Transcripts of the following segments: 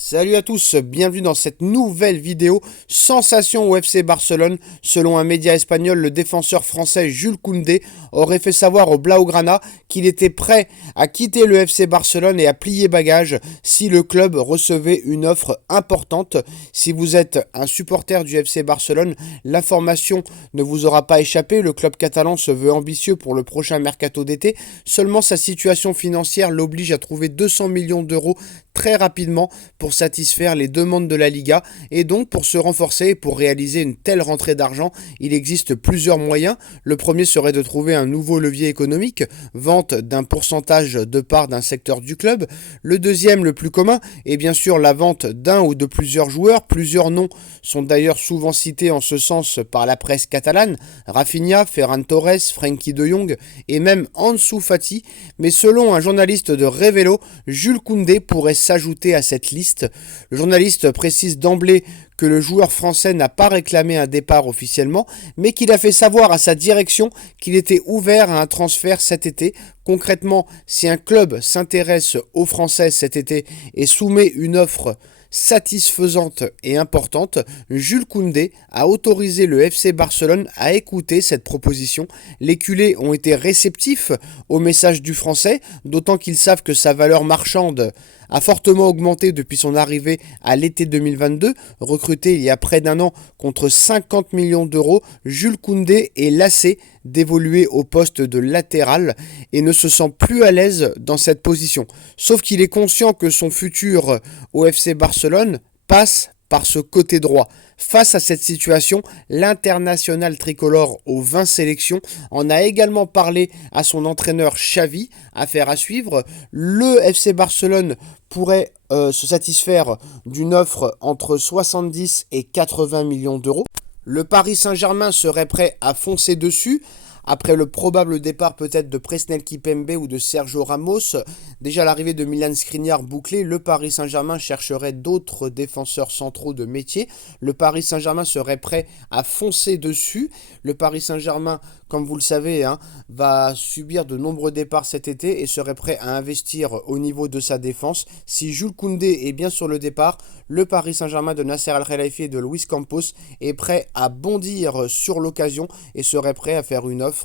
Salut à tous, bienvenue dans cette nouvelle vidéo. Sensation au FC Barcelone. Selon un média espagnol, le défenseur français Jules Koundé aurait fait savoir au Blaugrana qu'il était prêt à quitter le FC Barcelone et à plier bagage si le club recevait une offre importante. Si vous êtes un supporter du FC Barcelone, l'information ne vous aura pas échappé. Le club catalan se veut ambitieux pour le prochain mercato d'été. Seulement sa situation financière l'oblige à trouver 200 millions d'euros très rapidement pour satisfaire les demandes de la Liga, et donc pour se renforcer et pour réaliser une telle rentrée d'argent, il existe plusieurs moyens. Le premier serait de trouver un nouveau levier économique, vente d'un pourcentage de part d'un secteur du club. Le deuxième, le plus commun, est bien sûr la vente d'un ou de plusieurs joueurs. Plusieurs noms sont d'ailleurs souvent cités en ce sens par la presse catalane: Rafinha, Ferran Torres, Frenkie de Jong et même Ansu Fati. Mais selon un journaliste de Révélo, Jules Koundé pourrait s'ajouter à cette liste. Le journaliste précise d'emblée que le joueur français n'a pas réclamé un départ officiellement, mais qu'il a fait savoir à sa direction qu'il était ouvert à un transfert cet été. Concrètement, si un club s'intéresse aux Français cet été et soumet une offre satisfaisante et importante, Jules Koundé a autorisé le FC Barcelone à écouter cette proposition. Les culés ont été réceptifs au message du Français, d'autant qu'ils savent que sa valeur marchande a fortement augmenté depuis son arrivée à l'été 2022. Recruté il y a près d'un an contre 50 millions d'euros, Jules Koundé est lassé d'évoluer au poste de latéral et ne se sent plus à l'aise dans cette position. Sauf qu'il est conscient que son futur au FC Barcelone passe par ce côté droit. Face à cette situation, l'international tricolore aux 20 sélections en a également parlé à son entraîneur Xavi. Affaire à suivre. Le FC Barcelone pourrait se satisfaire d'une offre entre 70 et 80 millions d'euros. Le Paris Saint-Germain serait prêt à foncer dessus. Après le probable départ peut-être de Presnel Kimpembe ou de Sergio Ramos, déjà l'arrivée de Milan Skriniar bouclée, le Paris Saint-Germain chercherait d'autres défenseurs centraux de métier. Le Paris Saint-Germain serait prêt à foncer dessus. Le Paris Saint-Germain, comme vous le savez, va subir de nombreux départs cet été et serait prêt à investir au niveau de sa défense. Si Jules Koundé est bien sur le départ, le Paris Saint-Germain de Nasser Al-Khelaifi et de Luis Campos est prêt à bondir sur l'occasion et serait prêt à faire une offre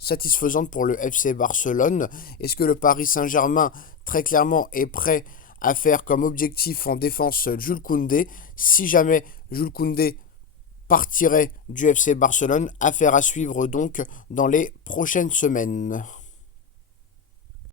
satisfaisante pour le FC Barcelone. Est-ce que le Paris Saint-Germain très clairement est prêt à faire comme objectif en défense Jules Koundé? Si jamais Jules Koundé partirait du FC Barcelone, affaire à suivre donc dans les prochaines semaines.